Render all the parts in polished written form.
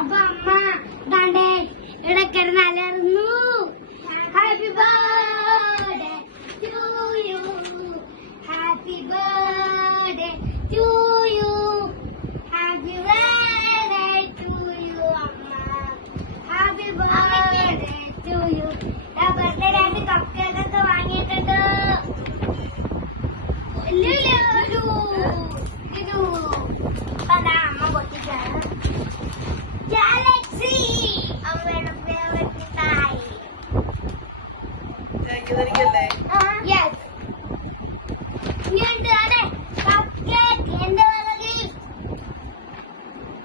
അപ്പൊ അമ്മ ദാണ്ടേ ഇവിടെ കിടന്നലർന്നു. Happy birthday to you, happy birthday to you, happy birthday to you അമ്മ, happy birthday to you. Birthday രണ്ട് കപ്പ് കേക്കൊക്കെ വാങ്ങിയിട്ടുണ്ട്. അതാ അമ്മ പൊട്ടിച്ചാണ് ഗാലക്സി, അമ്മയുടെ ഫേവറേറ്റ് മിഠായി. യെസ്, ഇങ്ങോട്ട് അതെ കപ്പ് കേക്ക് എന്റെ വകയും,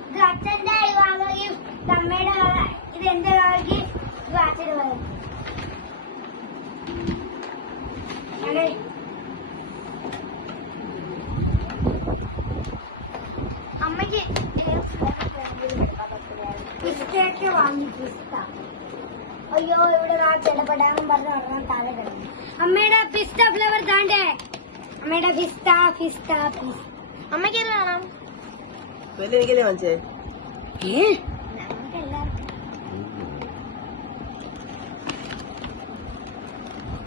ഇത് അച്ഛന്റെ വകയും, ഇത് അമ്മയുടെ വക, ഇത് എന്റെ വകയും, ഇത് അച്ഛന്റെ വകയും. അമ്മയ്ക്ക് പിസ്തയൊക്കെ വാങ്ങി. പിസ്ത അയ്യോ ഇവിടെ ചിലപ്പെടാൻ പറഞ്ഞ് പറഞ്ഞാൽ താഴെ കിടന്നു. അമ്മയുടെ പിസ്ത ഫ്ലേവർ താണ്ടേ, അമ്മയുടെ പിസ്ത പിസ്ത പിസ്ത. അമ്മയ്ക്ക് ഏത് വേണം? വാങ്ങിച്ചേ നമുക്ക് എല്ലാവർക്കും.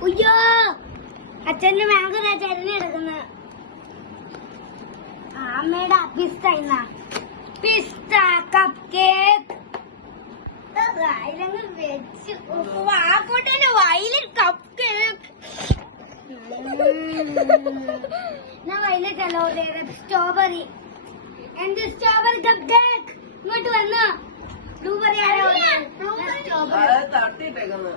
അയ്യോ അച്ഛന്റെ മാങ്ക് ചെരിഞ്ഞ് കിടക്കുന്നത്. അമ്മയുടെ പിസ്ത ഇന്ന പിസ്ത കപ്പ് കേക്ക് വയലങ്ങ് വെച്ച് വാക്കോട്ടെ വയലിൽ കപ്പ് കേക്ക്. ഞാൻ വയലറ്റല്ലോ സ്ട്രോബെറി. എന്ത് സ്ട്രോബെറി കപ്പ് കേക്ക്? ഇങ്ങോട്ട് വന്നോ. ബ്ലൂബെറി ആരോ? തട്ടിട്ടേക്കുന്നു.